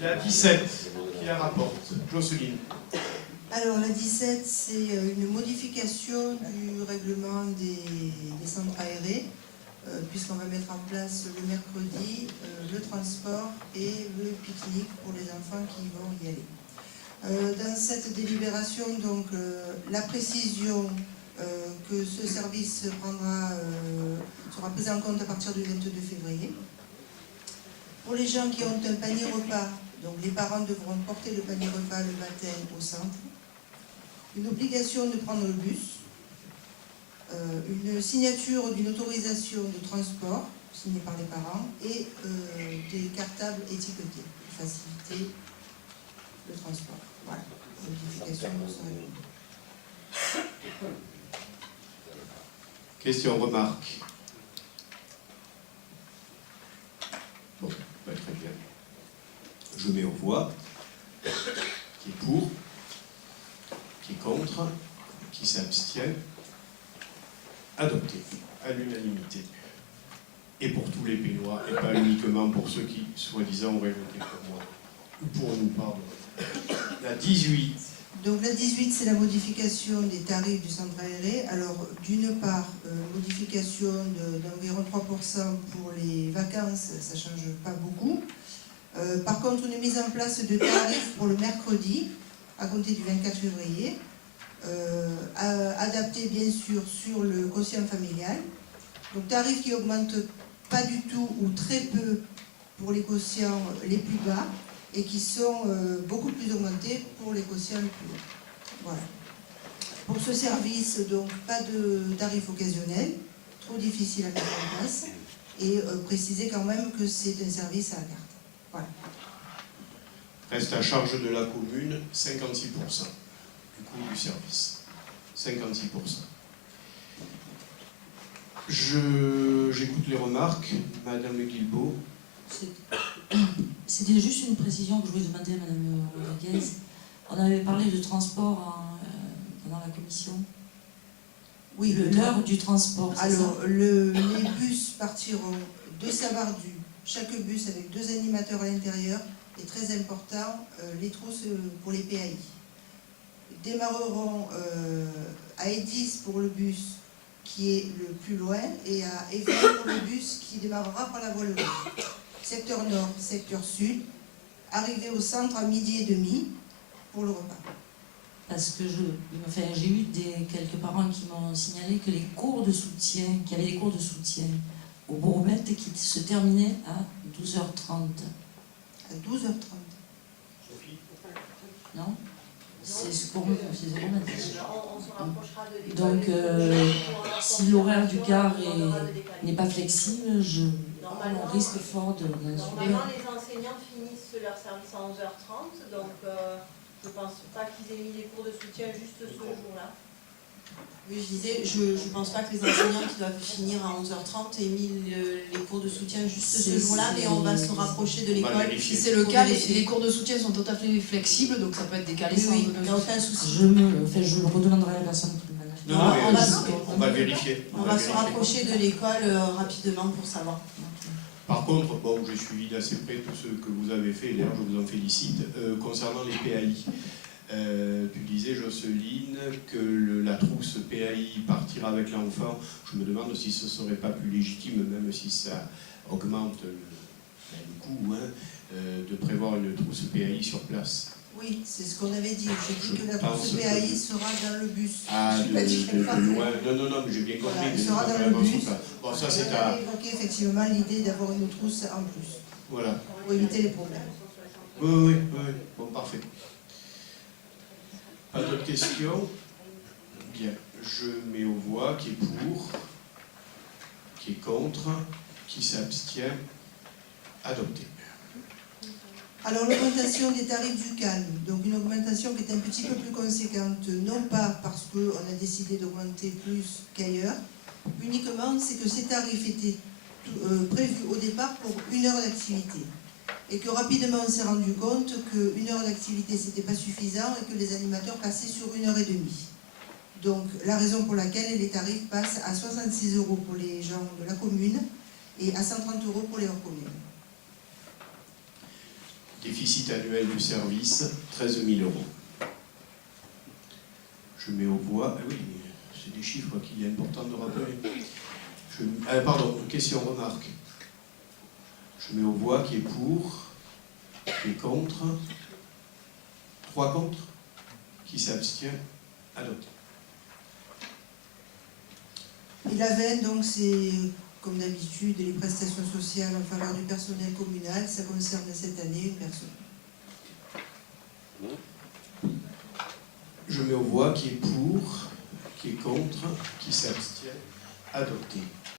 La 17, qui la rapporte? Jocelyne. Alors la 17, c'est une modification du règlement des centres aérés, puisqu'on va mettre en place le mercredi le transport et le pique-nique pour les enfants qui vont y aller. Dans cette délibération, donc, la précision que ce service sera pris en compte à partir du 22 février. Pour les gens qui ont un panier repas, donc les parents devront porter le panier repas le matin au centre. Une obligation de prendre le bus, une signature d'une autorisation de transport signée par les parents et des cartables étiquetés pour faciliter le transport. Voilà, modification de ce règlement. Question, remarque. Bon, bah, très bien. Je mets aux voix. Qui est pour? Qui est contre? Qui s'abstient? Adopté à l'unanimité. Et pour tous les Pénois, et pas uniquement pour ceux qui, soi-disant, auraient voté pour moi. Ou pour nous, pardon. La 18. Donc la 18, c'est la modification des tarifs du centre aéré. Alors, d'une part, modification d'environ 3% pour les vacances, ça ne change pas beaucoup. Par contre, une mise en place de tarifs pour le mercredi, à compter du 24 février, adapté bien sûr sur le quotient familial. Donc tarifs qui augmentent pas du tout ou très peu pour les quotients les plus bas et qui sont beaucoup plus augmentés pour les quotients les plus hauts. Voilà. Pour ce service, donc pas de tarif occasionnel, trop difficile à mettre en place, et préciser quand même que c'est un service à la carte. Voilà. Reste à charge de la commune 56% du coût du service. 56%. J'écoute les remarques. Madame Guilbault. C'était juste une précision que je voulais demander à Madame Rodriguez. On avait parlé de transport pendant la commission. Oui, l'heure du transport. Alors, les bus partiront de Savardu, chaque bus avec 2 animateurs à l'intérieur, et très important, les trousses pour les PAI. Démarreront à Edis pour le bus qui est le plus loin, et à Évry pour le bus qui démarrera par la voie levée. Secteur nord, secteur sud, arrivé au centre à 12h30 pour le repas. Parce que j'ai eu quelques parents qui m'ont signalé que les cours de soutien, qu'il y avait des cours de soutien au Bourmette qui se terminaient à 12h30. À 12h30. Non? C'est ce qu'on me dit. On se rapprochera de l'école. Donc, si l'horaire du car n'est pas flexible, on risque fort de... Normalement, les enseignants finissent leur service à 11h30, donc je ne pense pas qu'ils aient mis les cours de soutien juste ce jour-là. Oui, je disais, je ne pense pas que les enseignants qui doivent finir à 11h30 aient mis les cours de soutien juste ce jour-là, mais on va se rapprocher de l'école. Si c'est le cas, les cours de soutien sont tout à fait flexibles, donc ça peut être décalé sans oui, il n'y a aucun souci. Je le redemanderai à la personne qui m'a fait. Non, on va vérifier. On va se rapprocher de l'école rapidement pour savoir. Par contre, bon, j'ai suivi d'assez près tout ce que vous avez fait, d'ailleurs je vous en félicite. Concernant les PAI, tu disais, Jocelyne, que la trousse PAI partira avec l'enfant. Je me demande si ce ne serait pas plus légitime, même si ça augmente le coût, de prévoir une trousse PAI sur place. Oui, c'est ce qu'on avait dit. J'ai dit que la trousse pense PAI sera dans le bus. Ah, Je n'ai pas dit qu'elle partait. Non, mais j'ai bien compris. Voilà, elle sera dans le bus. Bon, ça On c'est avait évoqué effectivement l'idée d'avoir une trousse en plus, Voilà. pour éviter les problèmes. Oui. Bon, parfait. Pas d'autres questions? Bien. Je mets aux voix qui est pour, qui est contre, qui s'abstient. Adopté. Alors l'augmentation des tarifs du calme, donc une augmentation qui est un petit peu plus conséquente, non pas parce qu'on a décidé d'augmenter plus qu'ailleurs, uniquement c'est que ces tarifs étaient prévus au départ pour 1 heure d'activité. Et que rapidement on s'est rendu compte qu'1 heure d'activité c'était pas suffisant et que les animateurs passaient sur 1h30. Donc la raison pour laquelle les tarifs passent à 66 € pour les gens de la commune et à 130 € pour les hors communes. Déficit annuel du service, 13 000 euros. Je mets aux voix. Ah oui, c'est des chiffres qu'il est important de rappeler. Pardon, question, remarque. Je mets aux voix qui est pour, qui est contre. 3 contre. Qui s'abstient. Adopté. Et la veine, donc, c'est comme d'habitude les prestations sociales en faveur du personnel communal. Ça concerne cette année une personne. Je mets aux voix qui est pour, qui est contre, qui s'abstient. Adopté.